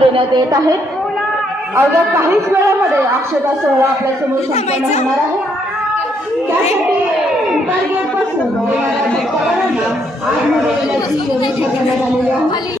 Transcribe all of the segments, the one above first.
देण्यात येत आहेत। अवघ्या काहीच वेळामध्ये अक्षता सोहळा आपल्या समोर संपन्न होणार आहे। त्यासाठी गेटपासून आतमध्ये येण्याची व्यवस्था करण्यात आलेली आहे।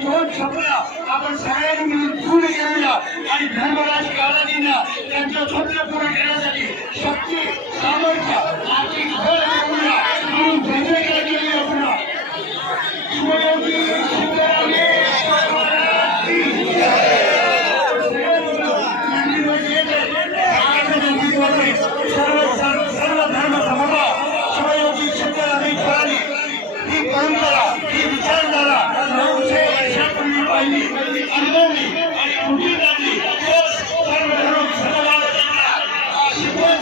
आपण सगळ्यांनी मिळून पूर्ण केलेला आणि धर्मराज काळाजींना त्यांचं स्वप्न पूर्ण करण्यासाठी शक्ती सामर्थ्य आर्थिक बळ म्हणून धन्यवाद केलेली आपण शिवयोगी सर्व धर्म समभाव शिवयोगी सिद्धरामी काळाजी ही परंपरा ही विचारधारा 900 वर्षापूर्वी पाहिली अनुभवली आणि पुढे जाणली सर्व धर्म समभावाचा शिकवण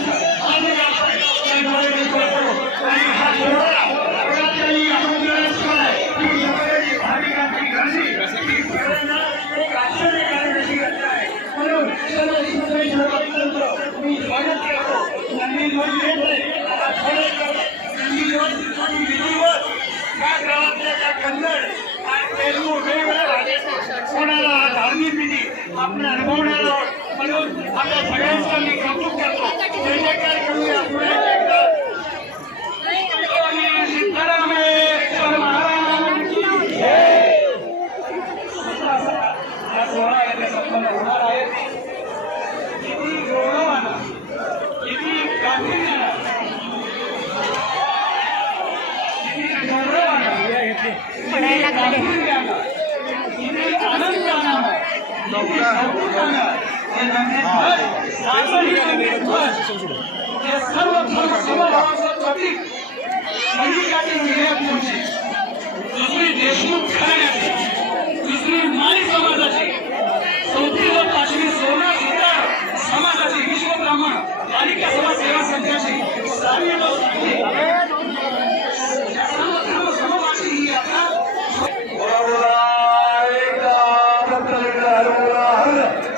आणि हा सोहळा कोणाच्याही आमंत्रणाशिवाय ही सगळ्यांनी भाविकांची घडली एक आश्चर्यकारक अशी घटना आहे म्हणून सर्व सिद्धेश्वर भक्तांचं मी स्वागत करतो नंदी ध्वज येत आता थोडे नंदी ध्वज विधिवत या गावातल्या त्या कन्नड आणि तेलुगू वेगवेगळ्या भाषेत कोणाला धार्मिक विधी आपण अनुभवण्याला म्हणून आपल्या सगळ्यांचा मी कौतुक करतो जय जयकार करूया पुढे एकदा सिद्धरामेश्वर महाराज की जय. हा सोहळा येथे संपन्न होणार आहे किती गौरवानं किती गांभीर्यानं सर्व धर्म समभावाचं प्रतीक संगीतातील निर्यातीची दुसरी देशमुख घराण्याची दुसरी माळी समाजाची चौथी व पाचवी सोना सुतार समाजाची विश्व ब्राह्मण बालिका सभा सेवा संघाची सहावी व सातवी या सर्व धर्म समूहाची ही यात्रा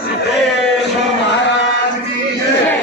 सिद्धेश्वर महाराज की जय.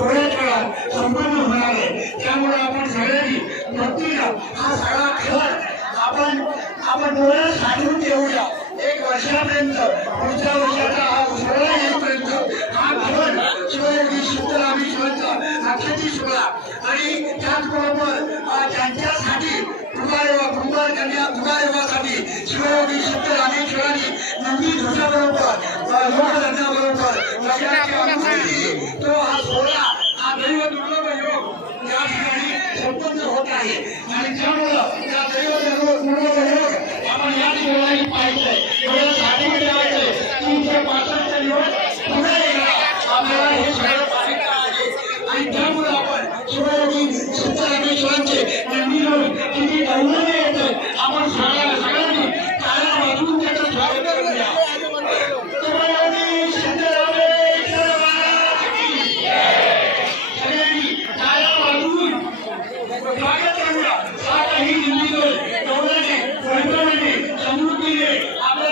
संपन्न होणार आहे. त्यामुळे आपण सगळ्यांनी भक्तीनं हा सगळा खेळ आपण डोळ्यात साठवून ठेवूया. एक वर्षापर्यंत पुढच्या वर्षाचा हा सोहळा येईपर्यंत हा खेळ शिवयोगी सिद्धरामेश्वरांचा अक्षती सोहळा आणि त्याचबरोबर त्यांच्यासाठी कुंभार कन्या कुंभारेवासाठी शिवयोगी सिद्धरामेश्वरांनी नंदी ध्वजाबरोबर योगलग्नाबरोबर तो हा सोहळा हा दैव दुर्लभ योग या ठिकाणी संपन्न होत आहे आणि त्यामुळं त्या दैव दुर्लभ योग आपण या सोहळ्याने पाहिजे. डोळ्यासाठी ठेवायचे 365 दिवस पुढे येणार आपल्याला हे सगळं पाहिजे आहे आणि त्यामुळे आपण शिवयोगी सिद्धरामेश्वरांचे नंदी किती गौरव येते आपण सगळ्यांनी टाळ्या वाजवून त्याचं स्वागत करूया. स्वागत करूया. हा काही समृद्धीने आपल्या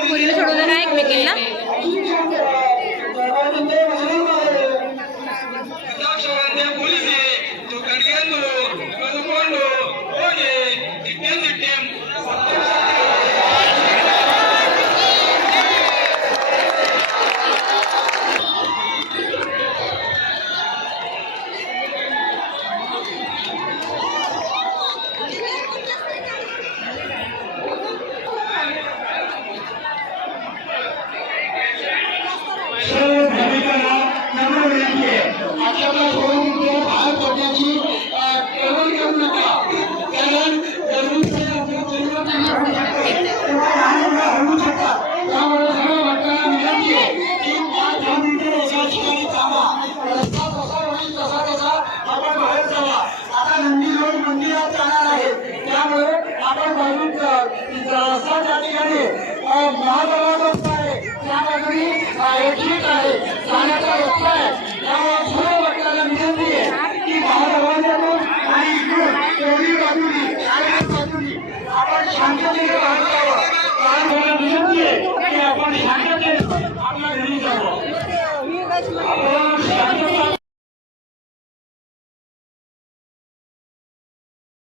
मुलीला सोडवलं काय एकमेकींना आपण शांततेत आपल्या घरी जावं.